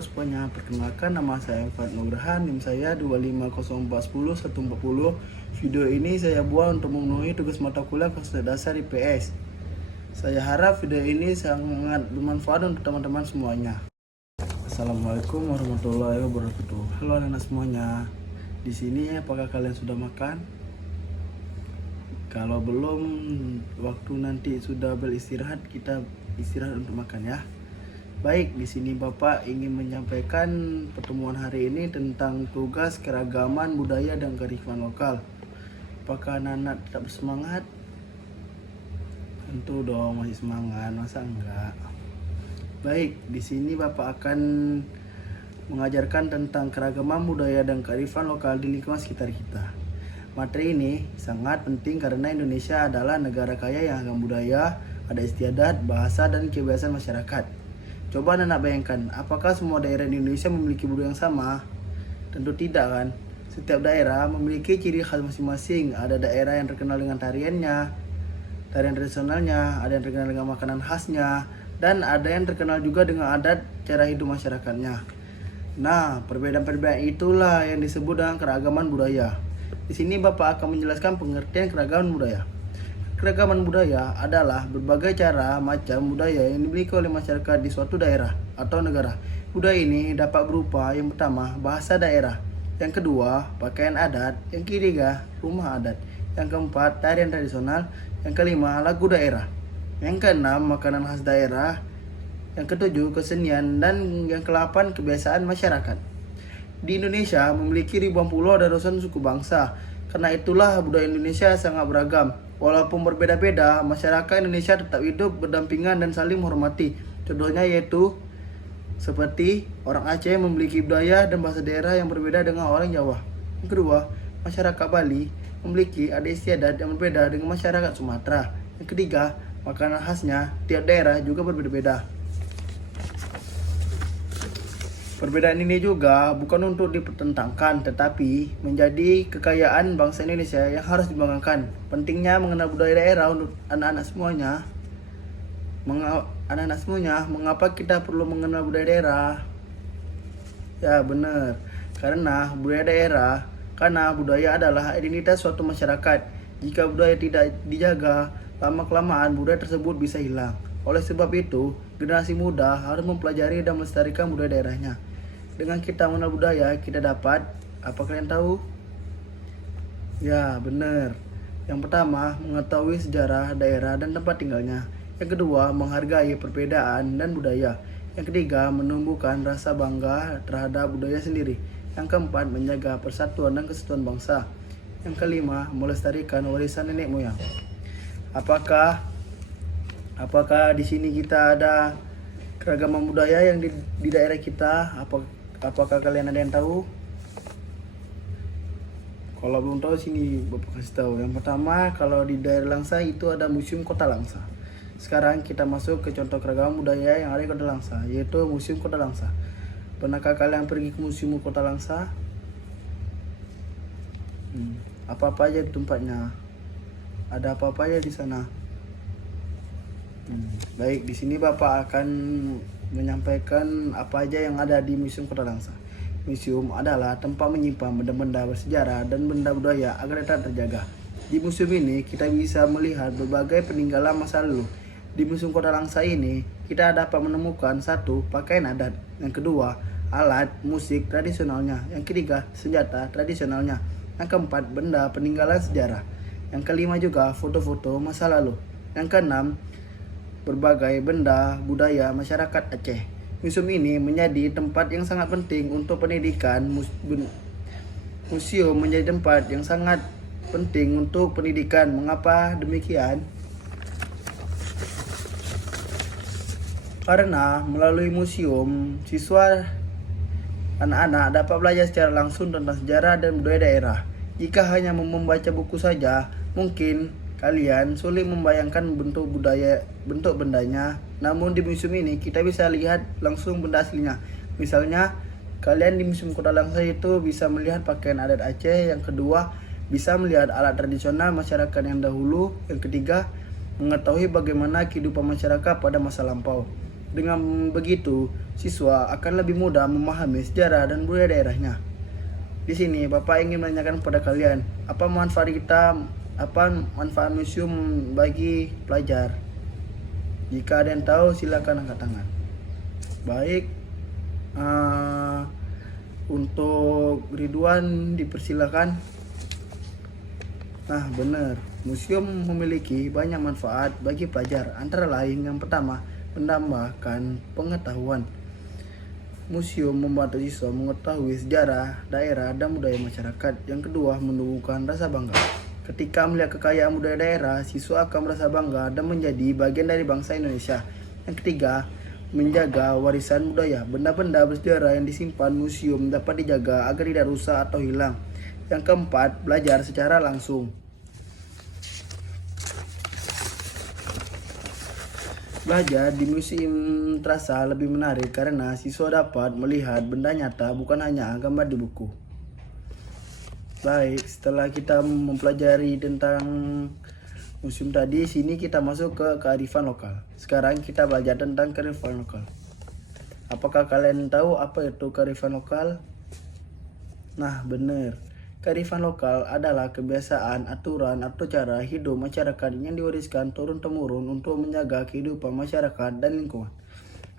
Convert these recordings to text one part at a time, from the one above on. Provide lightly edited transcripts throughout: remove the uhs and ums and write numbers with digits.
Halo semuanya, perkenalkan nama saya Fat Nugrahan, NIM saya 250410140. Video ini saya buat untuk memenuhi tugas mata kuliah kelas dasar IPS. Saya harap video ini sangat bermanfaat untuk teman-teman semuanya. Assalamualaikum warahmatullahi wabarakatuh. Halo anak-anak semuanya. Di sini apakah kalian sudah makan? Kalau belum, waktu nanti sudah beristirahat, kita istirahat untuk makan ya. Baik, di sini Bapak ingin menyampaikan pertemuan hari ini tentang tugas keragaman budaya dan kearifan lokal. Apakah anak-anak tetap bersemangat? Tentu dong, masih semangat, masa enggak? Baik, di sini Bapak akan mengajarkan tentang keragaman budaya dan kearifan lokal di lingkungan sekitar kita. Materi ini sangat penting karena Indonesia adalah negara kaya yang agam budaya, ada istiadat, bahasa, dan kebiasaan masyarakat. Coba anak bayangkan, apakah semua daerah di Indonesia memiliki budaya yang sama? Tentu tidak kan? Setiap daerah memiliki ciri khas masing-masing. Ada daerah yang terkenal dengan tariannya, tarian tradisionalnya, ada yang terkenal dengan makanan khasnya, dan ada yang terkenal juga dengan adat cara hidup masyarakatnya. Nah, perbedaan-perbedaan itulah yang disebut dengan keragaman budaya. Di sini Bapak akan menjelaskan pengertian keragaman budaya. Keragaman budaya adalah berbagai cara macam budaya yang dimiliki oleh masyarakat di suatu daerah atau negara. Budaya ini dapat berupa yang pertama, bahasa daerah, yang kedua, pakaian adat, yang ketiga, rumah adat, yang keempat, tarian tradisional, yang kelima, lagu daerah, yang keenam, makanan khas daerah, yang ketujuh, kesenian, dan yang kedelapan, kebiasaan masyarakat. Di Indonesia memiliki ribuan pulau dan ratusan suku bangsa. Karena itulah budaya Indonesia sangat beragam. Walaupun berbeda-beda, masyarakat Indonesia tetap hidup berdampingan dan saling menghormati. Contohnya yaitu seperti orang Aceh memiliki budaya dan bahasa daerah yang berbeda dengan orang Jawa. Yang kedua, masyarakat Bali memiliki adat istiadat yang berbeda dengan masyarakat Sumatera. Yang ketiga, makanan khasnya tiap daerah juga berbeda-beda. Perbedaan ini juga bukan untuk dipertentangkan, tetapi menjadi kekayaan bangsa Indonesia yang harus dibanggakan. Pentingnya mengenal budaya daerah untuk anak-anak semuanya. Mengapa kita perlu mengenal budaya daerah? Ya benar, karena budaya adalah identitas suatu masyarakat. Jika budaya tidak dijaga, lama-kelamaan budaya tersebut bisa hilang. Oleh sebab itu, generasi muda harus mempelajari dan melestarikan budaya daerahnya. Dengan kita mengenal budaya, kita dapat, apa kalian tahu? Ya, benar. Yang pertama, mengetahui sejarah daerah dan tempat tinggalnya. Yang kedua, menghargai perbedaan dan budaya. Yang ketiga, menumbuhkan rasa bangga terhadap budaya sendiri. Yang keempat, menjaga persatuan dan kesatuan bangsa. Yang kelima, melestarikan warisan nenek moyang. Apakah di sini kita ada keragaman budaya yang di daerah kita? Apakah kalian ada yang tahu? Kalau belum tahu, sini Bapak kasih tahu. Yang pertama, kalau di daerah Langsa itu ada Museum Kota Langsa. Sekarang kita masuk ke contoh keragaman budaya yang ada di Kota Langsa, yaitu Museum Kota Langsa. Pernahkah kalian pergi ke Museum Kota Langsa? Apa-apa aja di tempatnya? Ada apa-apa aja di sana? Baik, di sini Bapak akan menyampaikan apa aja yang ada di Museum Kota Langsa. Museum adalah tempat menyimpan benda-benda bersejarah dan benda budaya agar tetap terjaga. Di museum ini kita bisa melihat berbagai peninggalan masa lalu. Di Museum Kota Langsa ini kita dapat menemukan satu, pakaian adat, yang kedua, alat musik tradisionalnya, yang ketiga, senjata tradisionalnya, yang keempat, benda peninggalan sejarah, yang kelima juga foto-foto masa lalu, yang keenam, berbagai benda budaya masyarakat Aceh. Museum ini menjadi tempat yang sangat penting untuk pendidikan. Museum menjadi tempat yang sangat penting untuk pendidikan. Mengapa demikian? Karena melalui museum, anak-anak dapat belajar secara langsung tentang sejarah dan budaya daerah. Jika hanya membaca buku saja, mungkin kalian sulit membayangkan bentuk bendanya. Namun di museum ini kita bisa lihat langsung benda aslinya. Misalnya, kalian di Museum Kota Langsa itu bisa melihat pakaian adat Aceh. Yang kedua, bisa melihat alat tradisional masyarakat yang dahulu. Yang ketiga, mengetahui bagaimana kehidupan masyarakat pada masa lampau. Dengan begitu, siswa akan lebih mudah memahami sejarah dan budaya daerahnya. Di sini Bapak ingin menanyakan kepada kalian, apa manfaat museum bagi pelajar? Jika ada yang tahu silakan angkat tangan. Baik, untuk Ridwan dipersilakan. Nah, benar. Museum memiliki banyak manfaat bagi pelajar. Antara lain, yang pertama, menambahkan pengetahuan. Museum membantu siswa mengetahui sejarah, daerah, dan budaya masyarakat. Yang kedua, menumbuhkan rasa bangga. Ketika melihat kekayaan budaya daerah, siswa akan merasa bangga dan menjadi bagian dari bangsa Indonesia. Yang ketiga, menjaga warisan budaya. Benda-benda bersejarah yang disimpan museum dapat dijaga agar tidak rusak atau hilang. Yang keempat, belajar secara langsung. Belajar di museum terasa lebih menarik karena siswa dapat melihat benda nyata, bukan hanya gambar di buku. Baik, setelah kita mempelajari tentang museum tadi, sini kita masuk ke kearifan lokal. Sekarang kita belajar tentang kearifan lokal. Apakah kalian tahu apa itu kearifan lokal? Nah, benar. Kearifan lokal adalah kebiasaan, aturan, atau cara hidup masyarakat yang diwariskan turun-temurun untuk menjaga kehidupan masyarakat dan lingkungan.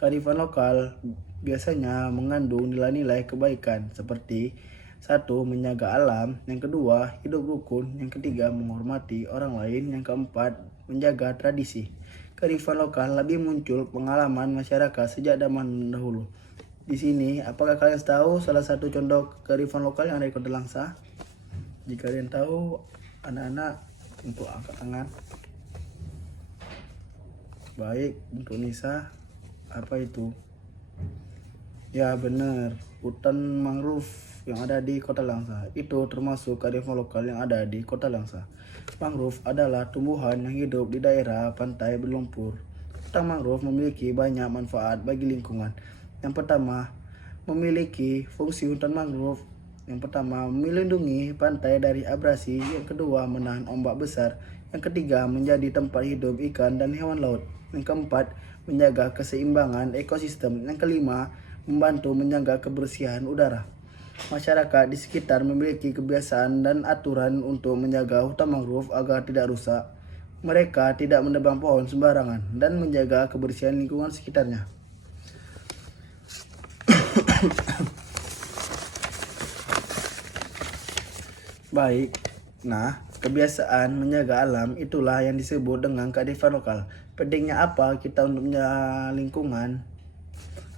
Kearifan lokal biasanya mengandung nilai-nilai kebaikan seperti 1. Menjaga alam, yang kedua, hidup rukun, yang ketiga, menghormati orang lain, yang keempat, menjaga tradisi. Kearifan lokal lebih muncul pengalaman masyarakat sejak zaman dahulu. Di sini, apakah kalian tahu salah satu contoh kearifan lokal yang ada di Kota Langsa? Jika kalian tahu, anak-anak untuk angkat tangan. Baik, untuk Nisa, apa itu? Ya benar, hutan mangrove yang ada di Kota Langsa. Itu termasuk kearifan lokal yang ada di Kota Langsa. Mangrove adalah tumbuhan yang hidup di daerah pantai berlumpur. Hutan mangrove memiliki banyak manfaat bagi lingkungan. Yang pertama, memiliki fungsi hutan mangrove. Yang pertama, melindungi pantai dari abrasi. Yang kedua, menahan ombak besar. Yang ketiga, menjadi tempat hidup ikan dan hewan laut. Yang keempat, menjaga keseimbangan ekosistem. Yang kelima, membantu menjaga kebersihan udara. Masyarakat di sekitar memiliki kebiasaan dan aturan untuk menjaga hutan mangrove agar tidak rusak. Mereka tidak menebang pohon sembarangan dan menjaga kebersihan lingkungan sekitarnya. Baik, nah kebiasaan menjaga alam itulah yang disebut dengan kearifan lokal. Pentingnya apa kita untuk menjaga lingkungan?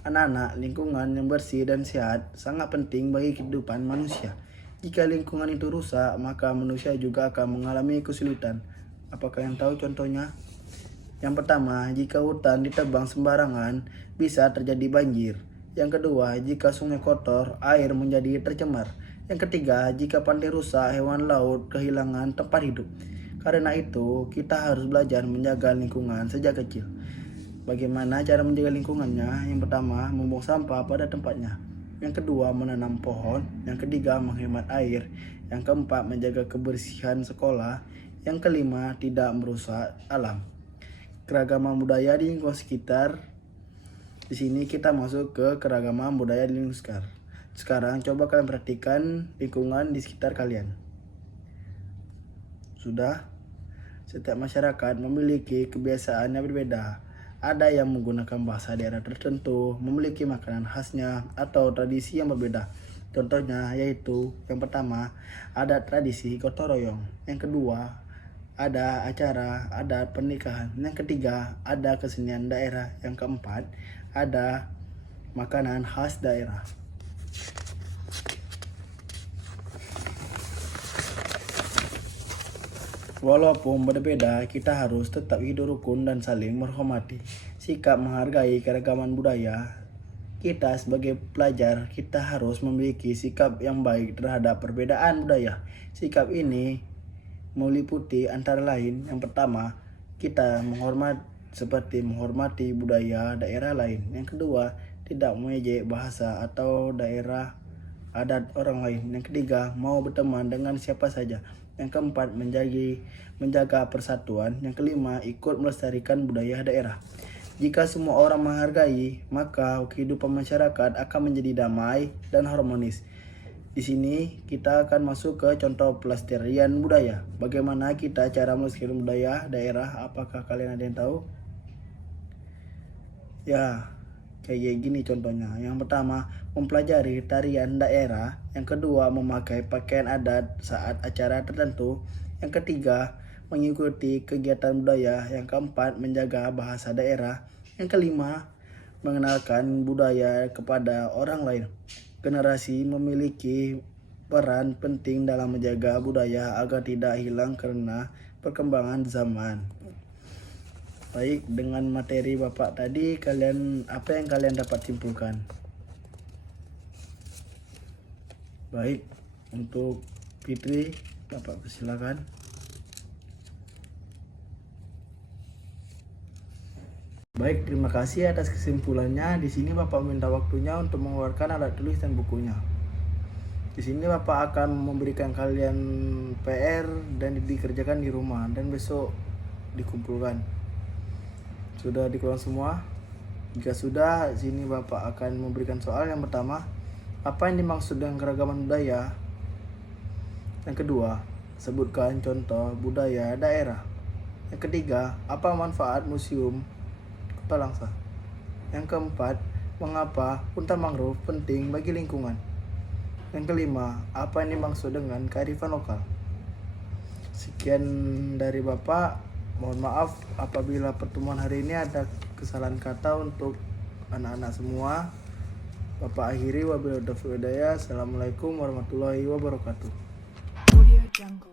Anak-anak, lingkungan yang bersih dan sehat sangat penting bagi kehidupan manusia. Jika lingkungan itu rusak, maka manusia juga akan mengalami kesulitan. Apakah yang tahu contohnya? Yang pertama, jika hutan ditebang sembarangan, bisa terjadi banjir. Yang kedua, jika sungai kotor, air menjadi tercemar. Yang ketiga, jika pantai rusak, hewan laut kehilangan tempat hidup. Karena itu, kita harus belajar menjaga lingkungan sejak kecil. Bagaimana cara menjaga lingkungannya? Yang pertama, membuang sampah pada tempatnya. Yang kedua, menanam pohon. Yang ketiga, menghemat air. Yang keempat, menjaga kebersihan sekolah. Yang kelima, tidak merusak alam. Keragaman budaya di lingkungan sekitar. Di sini kita masuk ke keragaman budaya di lingkungan sekitar. Sekarang coba kalian perhatikan lingkungan di sekitar kalian. Sudah? Setiap masyarakat memiliki kebiasaan yang berbeda. Ada yang menggunakan bahasa daerah tertentu, memiliki makanan khasnya, atau tradisi yang berbeda. Contohnya yaitu, yang pertama, ada tradisi gotong royong. Yang kedua, ada acara adat pernikahan. Yang ketiga, ada kesenian daerah. Yang keempat, ada makanan khas daerah. Walaupun berbeda, kita harus tetap hidup rukun dan saling menghormati. Sikap menghargai keragaman budaya. Kita sebagai pelajar, kita harus memiliki sikap yang baik terhadap perbedaan budaya. Sikap ini meliputi antara lain, yang pertama, kita seperti menghormati budaya daerah lain. Yang kedua, tidak mengejek bahasa atau daerah adat orang lain. Yang ketiga, mau berteman dengan siapa saja. Yang keempat, menjaga persatuan. Yang kelima, ikut melestarikan budaya daerah. Jika semua orang menghargai, maka kehidupan masyarakat akan menjadi damai dan harmonis. Di sini kita akan masuk ke contoh pelestarian budaya. Bagaimana kita cara melestarikan budaya daerah? Apakah kalian ada yang tahu? Ya, kayak gini contohnya. Yang pertama, mempelajari tarian daerah. Yang kedua, memakai pakaian adat saat acara tertentu. Yang ketiga, mengikuti kegiatan budaya. Yang keempat, menjaga bahasa daerah. Yang kelima, mengenalkan budaya kepada orang lain. Generasi memiliki peran penting dalam menjaga budaya agar tidak hilang karena perkembangan zaman. Baik, dengan materi Bapak tadi, apa yang kalian dapat simpulkan? Baik, untuk Fitri, Bapak persilakan. Baik, terima kasih atas kesimpulannya. Di sini Bapak minta waktunya untuk mengeluarkan alat tulis dan bukunya. Di sini Bapak akan memberikan kalian PR dan dikerjakan di rumah dan besok dikumpulkan. Sudah dikeluarkan semua? Jika sudah, sini Bapak akan memberikan soal yang pertama. Apa yang dimaksud dengan keragaman budaya? Yang kedua, sebutkan contoh budaya daerah. Yang ketiga, apa manfaat museum Kota Langsa? Yang keempat, mengapa hutan mangrove penting bagi lingkungan? Yang kelima, apa yang dimaksud dengan kearifan lokal? Sekian dari Bapak. Mohon maaf apabila pertemuan hari ini ada kesalahan kata untuk anak-anak semua. Bapak akhiri, wabillahi taufiq wal hidayah. Assalamualaikum warahmatullahi wabarakatuh. Audio Jungle.